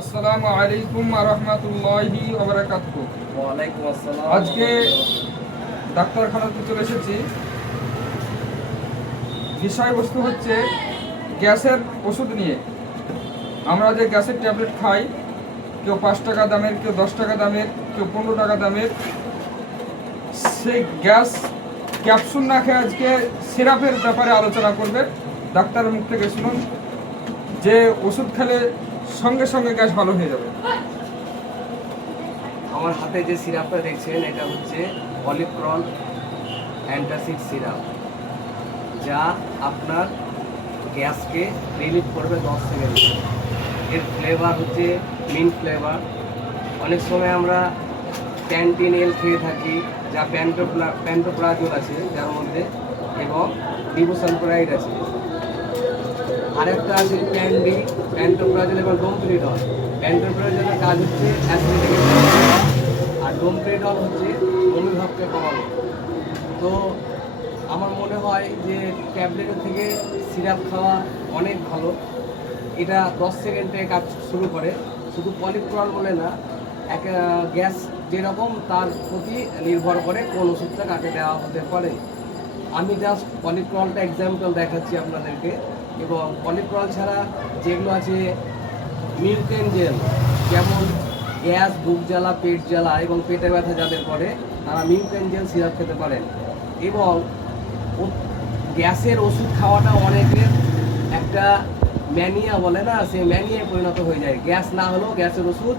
আসসালামু আলাইকুম ওয়া রাহমাতুল্লাহি ওয়া বারাকাতুহু। ওয়ালাইকুম আসসালাম। আজকে ডাক্তারখানাতে চলে এসেছি। বিষয়বস্তু হচ্ছে গ্যাসের ওষুধ নিয়ে। আমরা যে গ্যাসের ট্যাবলেট খাই, কেউ 5 টাকা দামের, কেউ 10 টাকা দামের, কেউ 15 টাকা দামের, সেই গ্যাস ক্যাপসুল না খেয়ে আজকে সিরাপের ব্যাপারে আলোচনা করবে। ডাক্তারের মুখ থেকে শুনুন যে ওষুধ খেলে সঙ্গে সঙ্গে গ্যাস ভালো হয়ে যাবে। আমার হাতে যে সিরাপটা দেখছেন এটা হচ্ছে অলিপ্রন অ্যান্টাসিড সিরাপ, যা আপনার গ্যাসকে রিলিফ করবে 10 সেকেন্ডে। এর ফ্লেভার হচ্ছে মিন্ট ফ্লেভার। অনেক সময় আমরা প্যান্টিনেল খেয়ে থাকি, যা প্যান্টোপ্রাজোল আছে যার মধ্যে, এবং ডিবোসালপ্রাইড আছে। আরেকটা আছে প্যান্টোপ্রাজোল এবং ডোমপ্রিডল। প্যান্টোপ্রাজোলের কাজ হচ্ছে অ্যাসিডিটি, আর ডোমপ্রিডল হচ্ছে বমিভাবকে কমানো। তো আমার মনে হয় যে ট্যাবলেটের থেকে সিরাপ খাওয়া অনেক ভালো। এটা 10 সেকেন্ডে কাজ শুরু করে। শুধু পলিপ্রল বলে না, গ্যাস যেরকম তার প্রতি নির্ভর করে কোন ওষুধটা কাকে দেওয়া হতে পারে। আমি জাস্ট পলিপ্রলটা এক্সাম্পল দেখাচ্ছি আপনাদেরকে। এবং পলিপ্রল ছাড়া যেগুলো আছে মিল্টেন জেল, যেমন গ্যাস, বুক জ্বালা, পেট জ্বালা এবং পেটে ব্যথা যাদের করে, তারা মিল্টেন জেল সিরাপ খেতে পারেন। এবং গ্যাসের ওষুধ খাওয়াটা অনেকের একটা ম্যানিয়া বলে না, সেই ম্যানিয়ায় পরিণত হয়ে যায়। গ্যাস না হলেও গ্যাসের ওষুধ